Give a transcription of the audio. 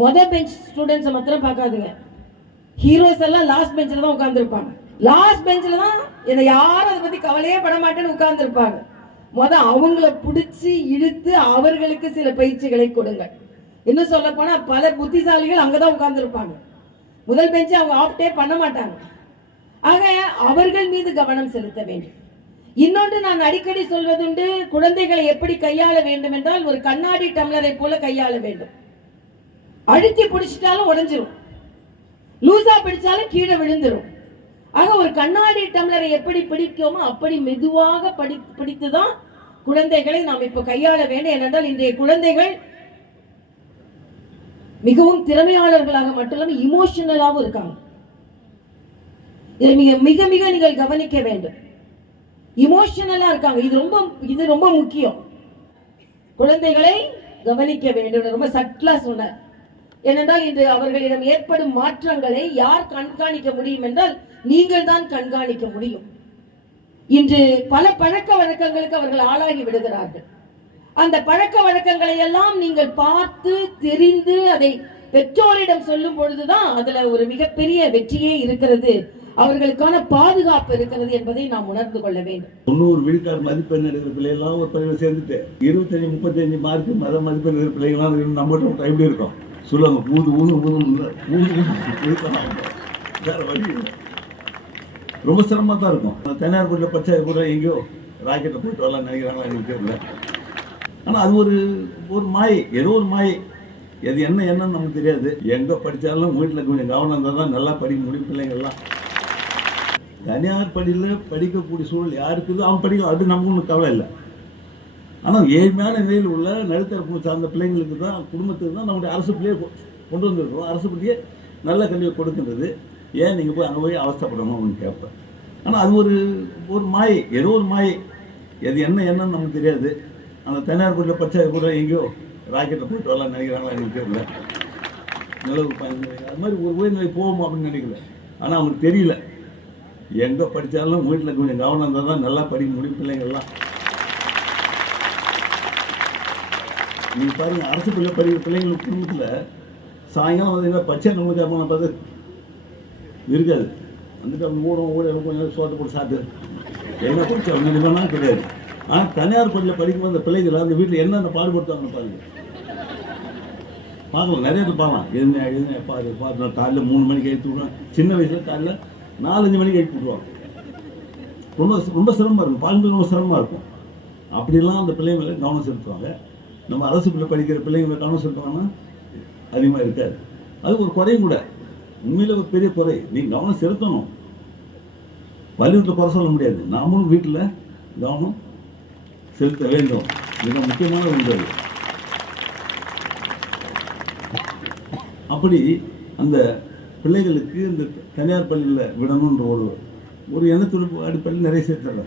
மொதல் பெஞ்ச் ஸ்டூடெண்ட்ஸை மாத்திரம் பார்க்காதுங்க. ஹீரோஸ் எல்லாம் லாஸ்ட் பெஞ்சில் தான் உட்காந்துருப்பாங்க லாஸ்ட் பெஞ்சில் தான் என்னை யாரும் அதை பற்றி கவலையே பட மாட்டேன்னு உட்காந்துருப்பாங்க முத அவங்கள பிடிச்சி இழுத்து அவர்களுக்கு சில பயிற்சிகளை கொடுங்க இன்னும் சொல்ல போனால் பல புத்திசாலிகள் அங்கே தான் உட்காந்துருப்பாங்க முதல் பெஞ்சை அவங்க ஆப்டே பண்ண மாட்டாங்க. ஆக அவர்கள் மீது கவனம் செலுத்த வேண்டும். இன்னொன்று நான் அடிக்கடி சொல்வதுண்டு குழந்தைகளை எப்படி கையாள வேண்டும் என்றால் ஒரு கண்ணாடி டம்ளரை போல கையாள வேண்டும். அழுத்தி பிடிச்சிட்டாலும் உடஞ்சிரும். லூசா பிடிச்சாலும் கீழே விழுந்துரும். ஆக ஒரு கண்ணாடி டம்ளரை எப்படி பிடிக்குமோ அப்படி மெதுவாக படி பிடித்துதான் குழந்தைகளை நாம் இப்ப கையாள வேண்டும். ஏனென்றால் இன்றைய குழந்தைகள் மிகவும் திறமையாளர்களாக மட்டும் இல்லாமல் இமோஷனலாகவும் இருக்காங்க. இதை மிக மிக மிக நீங்கள் கவனிக்க வேண்டும். இமோஷனலா இருக்காங்க. இது ரொம்ப இது ரொம்ப முக்கியம். குழந்தைகளை கவனிக்க வேண்டும். ரொம்ப சட்லா சொன்னார் ஏனென்றால் இன்று அவர்களிடம் ஏற்படும் மாற்றங்களை யார் கண்காணிக்க முடியும் என்றால் நீங்கள் தான் கண்காணிக்க முடியும். இன்று பல பழக்க வழக்கங்களுக்கு அவர்கள் ஆளாகி விடுகிறார்கள். அந்த பழக்க வழக்கங்களை எல்லாம் நீங்கள் பார்த்து தெரிந்து அதை பெற்றோரிடம் சொல்லும் பொழுதுதான் அதுல ஒரு மிகப்பெரிய வெற்றியே இருக்கிறது. அவர்களுக்கான பாதுகாப்பு இருக்கிறது என்பதை நாம் உணர்ந்து கொள்ள வேண்டும். தொண்ணூறு விழுக்காடு மதிப்பெண் எடுக்கிற பிள்ளைகள்லாம் ஒரு பள்ளியில் சேர்ந்துட்டு இருபத்தஞ்சு முப்பத்தஞ்சு மார்க் மத மதிப்பெண் எடுக்கிற பிள்ளைகள்லாம் நம்மகிட்ட எப்படி இருக்கும். சொல்லுவாங்க ஊது ஊது ஊது ஊது. ஊது ஊது வேற வழி இல்லை. ரொம்ப சிரமமாக தான் இருக்கும். தனியார் பள்ளியில் படிச்சா கூட எங்கேயோ ராக்கெட்டை போயிட்டு வரலாம் நினைக்கிறாங்களா எனக்கு தெரியல ஆனால் அது ஒரு ஒரு மாயை. ஏதோ ஒரு மாயை. எது என்ன என்னன்னு நமக்கு தெரியாது. எங்கே படித்தாலும் வீட்டில் கொஞ்சம் கவனம் இருந்தால் தான் நல்லா படிக்க முடியும் பிள்ளைங்கள்லாம். தனியார் பள்ளியில் படிக்கக்கூடிய சூழல் யாருக்குதோ? அவன் படிக்கலாம். அது நமக்கு ஒன்றும் கவலை இல்லை. ஆனால் ஏழ்மையான நிலையில் உள்ள நடுத்தர சார்ந்த பிள்ளைங்களுக்கு தான் குடும்பத்துக்கு தான் நம்முடைய அரசு பிள்ளையை கொண்டு வந்திருக்கிறோம். அரசு பிள்ளையே நல்ல கல்வியை கொடுக்கின்றது. ஏன் நீங்கள் போய் அங்கே போய் அவஸ்தப்படணும் அப்படின்னு கேட்பேன். ஆனால் அது ஒரு ஒரு மாயை ஏதோ ஒரு மாயை. எது என்ன என்னன்னு நமக்கு தெரியாது. அந்த தனியார் பள்ளியில் பச்சை கூட எங்கேயோ ராக்கெட்டை போயிட்டு வரலாம் நினைக்கிறாங்களா எனக்கு தெரியல. நிலவு பயணம் அது மாதிரி ஒரு உயர்நிலை போவோம் அப்படின்னு நினைக்கல. ஆனால் அவங்களுக்கு தெரியல. எங்கே படித்தாலும் வீட்டில் கொஞ்சம் கவனம் இருந்தால் தான் நல்லா படிக்க முடியும் பிள்ளைங்கள்லாம். நீங்கள் பாருங்கள் அரசு பள்ளி படிக்கிற பிள்ளைங்களுக்கு குடும்பத்தில் சாயங்காலம் பார்த்தீங்கன்னா பச்சை நம்மளுக்கு ஜாமான் பார்த்து இருக்காது. வந்துட்டு அவங்க மூடம் ஓடி கொஞ்சம் நேரம் போட்டு சாப்பிட்டு எல்லாம் குடிச்சு அவங்க நினைப்பானா கிடையாது. ஆனால் தனியார் பள்ளியில் படிக்கும்போது அந்த பிள்ளைகள் அந்த வீட்டில் என்னென்ன பாடுபடுத்தாங்கன்னு பாருங்க. பார்க்கலாம் நிறைய பேர் பார்க்கலாம். என்ன என்ன பாரு பாரு காலையில் காலைல மூணு மணிக்கு எழுத்து விடுவேன். சின்ன வயசுல காலைல நாலஞ்சு மணிக்கு எழுத்து விடுவாங்க. ரொம்ப ரொம்ப சிரமமாக இருக்கும். பார்க்குறது ரொம்ப சிரமமாக இருக்கும். அப்படிலாம் அந்த பிள்ளைங்களை கவனம் செலுத்துவாங்க. நம்ம அரசு பிள்ளை படிக்கிற பிள்ளைங்க கவனம் செலுத்துவாங்கன்னா அதிகமாக இருக்காது. அது ஒரு குறையும் கூட. உண்மையில ஒரு பெரிய குறை. நீ கவனம் செலுத்தணும். பள்ளிக்கூடத்தில் குறை சொல்ல முடியாது. நாமளும் வீட்டில் கவனம் செலுத்த வேண்டும். மிக முக்கியமான ஒன்று அப்படி அந்த பிள்ளைகளுக்கு இந்த தனியார் பள்ளியில் விடணுன்ற ஒரு ஒரு எண்ணத்துடைய அடிப்படையில் நிறைய சேர்த்துறாங்க.